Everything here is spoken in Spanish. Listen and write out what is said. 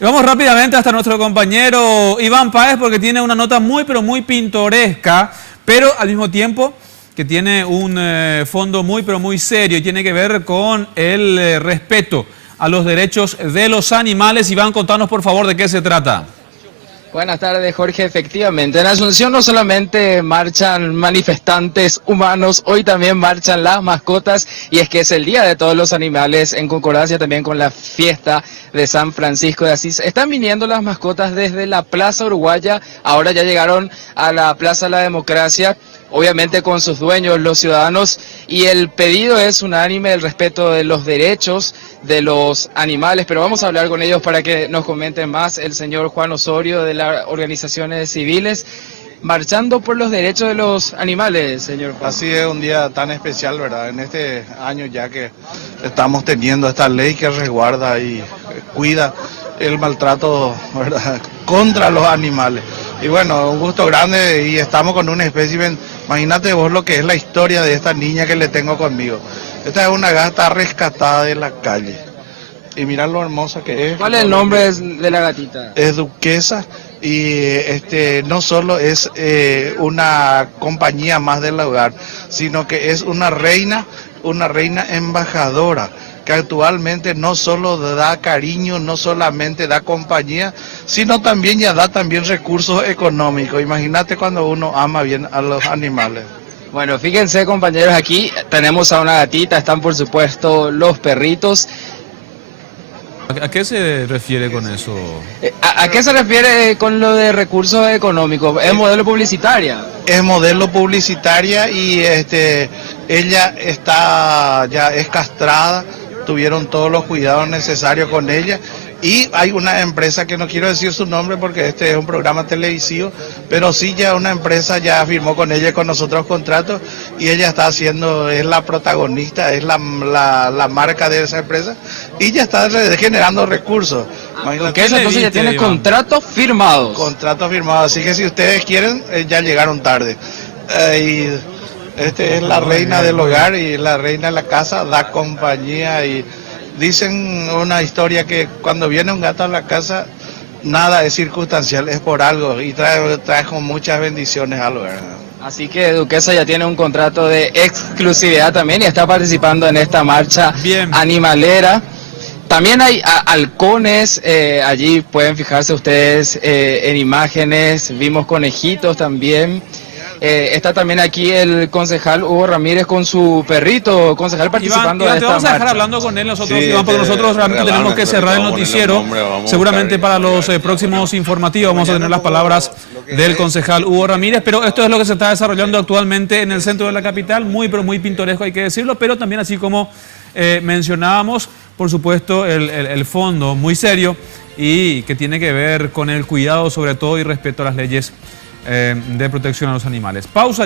Y vamos rápidamente hasta nuestro compañero Iván Páez porque tiene una nota muy pero muy pintoresca, pero al mismo tiempo que tiene un fondo muy pero muy serio y tiene que ver con el respeto a los derechos de los animales. Iván, contanos por favor de qué se trata. Buenas tardes, Jorge. Efectivamente, en Asunción no solamente marchan manifestantes humanos, hoy también marchan las mascotas, y es que es el Día de Todos los Animales, en concordancia también con la fiesta de San Francisco de Asís. Están viniendo las mascotas desde la Plaza Uruguaya, ahora ya llegaron a la Plaza de la Democracia, obviamente con sus dueños, los ciudadanos, y el pedido es unánime, el respeto de los derechos de los animales, pero vamos a hablar con ellos para que nos comenten más. El señor Juan Osorio de las organizaciones civiles, marchando por los derechos de los animales, señor Juan. Así es, un día tan especial, ¿verdad? En este año ya que estamos teniendo esta ley que resguarda y cuida el maltrato, ¿verdad?, contra los animales. Y bueno, un gusto grande, y estamos con un espécimen. Imagínate vos lo que es la historia de esta niña que le tengo conmigo. Esta es una gata rescatada de la calle. Y mirá lo hermosa que es. ¿Cuál es el nombre de la gatita? Es Duquesa, y no solo es una compañía más del hogar, sino que es una reina embajadora, que actualmente no solo da cariño, no solamente da compañía, sino también ya da también recursos económicos. Imagínate cuando uno ama bien a los animales. Bueno, fíjense, compañeros, aquí tenemos a una gatita, están por supuesto los perritos. ¿A qué se refiere con eso? ¿A qué se refiere con lo de recursos económicos? ¿Es modelo publicitaria? Es modelo publicitaria, y ella ya es castrada, tuvieron todos los cuidados necesarios con ella, y hay una empresa que no quiero decir su nombre porque este es un programa televisivo, pero sí, ya una empresa ya firmó con ella y con nosotros contratos, y ella está es la protagonista, es la marca de esa empresa, y ya está generando recursos. Porque eso entonces ya tiene contratos firmados. Contratos firmados, así que si ustedes quieren, ya llegaron tarde. Es la reina del hogar y la reina de la casa, da compañía, y dicen una historia que cuando viene un gato a la casa, nada es circunstancial, es por algo, y trae con muchas bendiciones al hogar. Así que Duquesa ya tiene un contrato de exclusividad también y está participando en esta marcha animalera. También hay halcones, allí pueden fijarse ustedes en imágenes, vimos conejitos también. Está también aquí el concejal Hugo Ramírez con su perrito, concejal, participando de esta marcha. Te vamos a dejar hablando con él nosotros, Iván, porque nosotros realmente tenemos que cerrar el noticiero. Seguramente para los próximos informativos vamos a tener las palabras del concejal Hugo Ramírez, pero esto es lo que se está desarrollando actualmente en el centro de la capital, muy pero muy pintoresco, hay que decirlo, pero también, así como mencionábamos, por supuesto, el fondo muy serio y que tiene que ver con el cuidado sobre todo y respeto a las leyes de protección a los animales. Pausa.